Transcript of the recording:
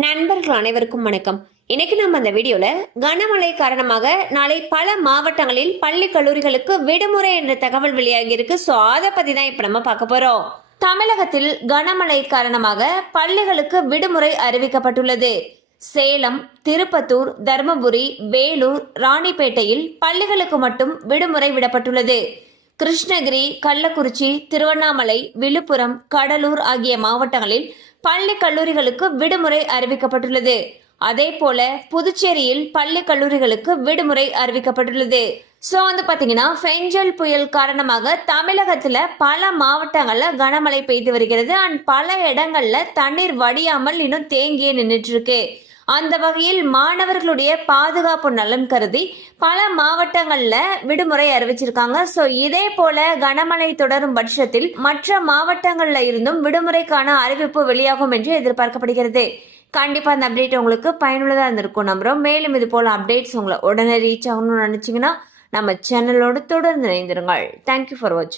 நண்பர்கள் அனைவருக்கும் வணக்கம். இன்னைக்கு நம்ம அந்த வீடியோல கனமழை காரணமாக நாளை பல மாவட்டங்களில் பள்ளி கல்லூரிகளுக்கு விடுமுறை என்ற தகவல் வெளியாகி இருக்கு. ஸோ அதை பத்தி தான் இப்ப நம்ம பார்க்க போறோம். தமிழகத்தில் கனமழை காரணமாக பள்ளிகளுக்கு விடுமுறை அறிவிக்கப்பட்டுள்ளது. சேலம் திருப்பத்தூர் தருமபுரி வேலூர் ராணிப்பேட்டையில் பள்ளிகளுக்கு மட்டும் விடுமுறை விடப்பட்டுள்ளது. கிருஷ்ணகிரி கள்ளக்குறிச்சி திருவண்ணாமலை விழுப்புரம் கடலூர் ஆகிய மாவட்டங்களில் பள்ளி கல்லூரிகளுக்கு விடுமுறை அறிவிக்கப்பட்டுள்ளது. அதே போல புதுச்சேரியில் பள்ளி கல்லூரிகளுக்கு விடுமுறை அறிவிக்கப்பட்டுள்ளது. ஸோ வந்து பார்த்தீங்கன்னா ஃபெஞ்சல் புயல் காரணமாக தமிழகத்தில் பல மாவட்டங்களில் கனமழை பெய்து வருகிறது. அண்ட் பல இடங்கள்ல தண்ணீர் வடியாமல் இன்னும் தேங்கியே நின்றுட்டு இருக்கு. அந்த வகையில் மாணவர்களுடைய பாதுகாப்பு நலன் கருதி பல மாவட்டங்கள்ல விடுமுறை அறிவிச்சிருக்காங்க. ஸோ இதே போல கனமழை தொடரும் பட்சத்தில் மற்ற மாவட்டங்கள்ல இருந்தும் விடுமுறைக்கான அறிவிப்பு வெளியாகும் என்று எதிர்பார்க்கப்படுகிறது. கண்டிப்பா அந்த அப்டேட் உங்களுக்கு பயனுள்ளதா இருந்திருக்கும் நம்புறோம். மேலும் இது போல அப்டேட்ஸ் உங்களை உடனே ரீச் ஆகணும்னு நினைச்சீங்கன்னா நம்ம சேனலோடு தொடர்ந்து இணைந்திருங்கள். தேங்க்யூ ஃபார் வாட்சிங்